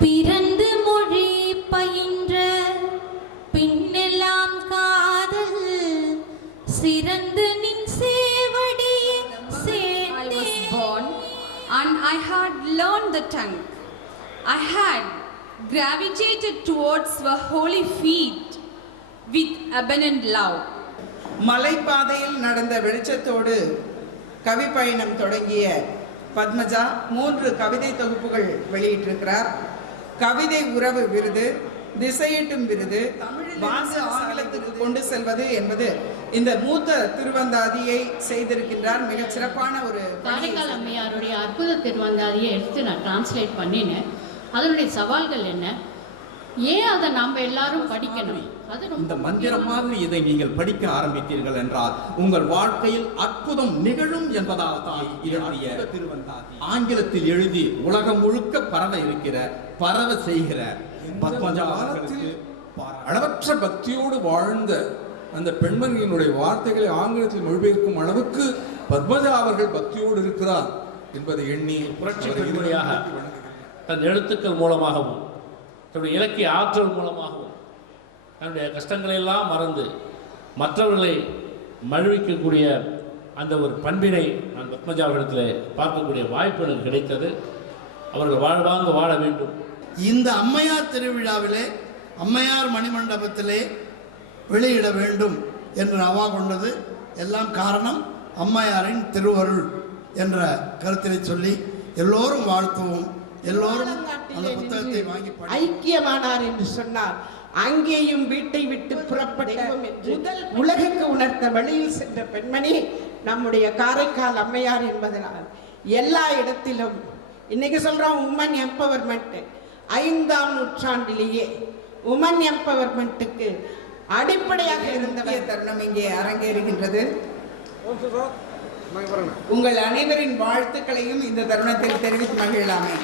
பிறந்து மொழி பயின்ற பின்னெல்லாம் காதல் சிறந்து நின் சேவடி சேர்ந்தே. I was born and I had learned the tongue. I had gravitated towards the holy feet with abundant love. மலைப்பாதையில் நடந்த வெளிச்சத்தோடு கவி பயணம் தொடங்கிய பத்மஜா 3 கவிதை தொகுப்புகள் வெளியிட்டிருக்கிறார். கவிதை உறவு விருது, திசையெட்டும் விருது, வாச ஆங்கிலத்துக்கு கொண்டு செல்வது என்பது இந்த மூத்த திருவந்தாதியை செய்திருக்கின்றார். மிகச் சிறப்பான ஒரு காரைக்கால் அம்மையாருடைய அற்புத திருவந்தாதியை எடுத்து நான் டிரான்ஸ்லேட் பண்ணினேன். அதனுடைய சவால்கள் என்ன, ஏன் அதை நாம் எல்லாரும் படிக்கணும், இந்த மந்திரம் மாதிரி இதை நீங்கள் படிக்க ஆரம்பித்தீர்கள் என்றால் உங்கள் வாழ்க்கையில் அற்புதம் நிகழும் என்பதால் தான் இதனுடைய திருவந்தாதி ஆங்கிலத்தில் எழுதி உலகம் முழுக்க பரவ செய்கிற பத்மஜா அவர்களுக்கு அளவற்ற பக்தியோடு வாழ்ந்த அந்த பெண்மணியினுடைய வார்த்தைகளை ஆங்கிலத்தில் மொழிபெயர்க்கும் அளவுக்கு பத்மஜா அவர்கள் பக்தியோடு இருக்கிறார் என்பதை எண்ணி புரட்சி பெண்மணியாக தன் எழுத்துக்கள் மூலமாகவும் தன்னுடைய இலக்கிய ஆற்றல் மூலமாகவும் தன்னுடைய கஷ்டங்களை எல்லாம் மறந்து மற்றவர்களை மகிழ்விக்கக்கூடிய அந்த ஒரு பண்பினை நான் பத்மஜா அவர்களிடத்தில் பார்க்கக்கூடிய வாய்ப்பு எனக்கு கிடைத்தது. அவர்கள் வாழ்வாங்க வாழ வேண்டும். இந்த அம்மையார் திருவிழாவிலே அம்மையார் மணிமண்டபத்திலே வெளியிட வேண்டும் என்று அவா கொண்டது எல்லாம் காரணம் அம்மையாரின் திருவருள் என்ற கருத்தினை சொல்லி எல்லோரும் வாழ்த்துவோம். எல்லோரும் அந்த புத்தகத்தை வாங்கி ஐக்கியமானார் என்று சொன்னார். அங்கேயும் வீட்டை விட்டு புறப்பட்டோம் என்று முதல் உலகுக்கு உணர்த்த வழியில் சென்ற பெண்மணி நம்முடைய காரைக்கால் அம்மையார் என்பதனால் எல்லா இடத்திலும் இன்னைக்கு சொல்றோம் உமன் எம்பவர்மெண்ட். 5ஆம் நூற்றாண்டிலேயே உமன் எம்பவர்மெண்ட்டுக்கு அடிப்படையாக இருந்த தருணம் இங்கே அரங்கேறுகின்றது. உங்கள் அனைவரின் வாழ்த்துக்களையும் இந்த தருணத்தில் தெரிவித்து மகிழலாமே.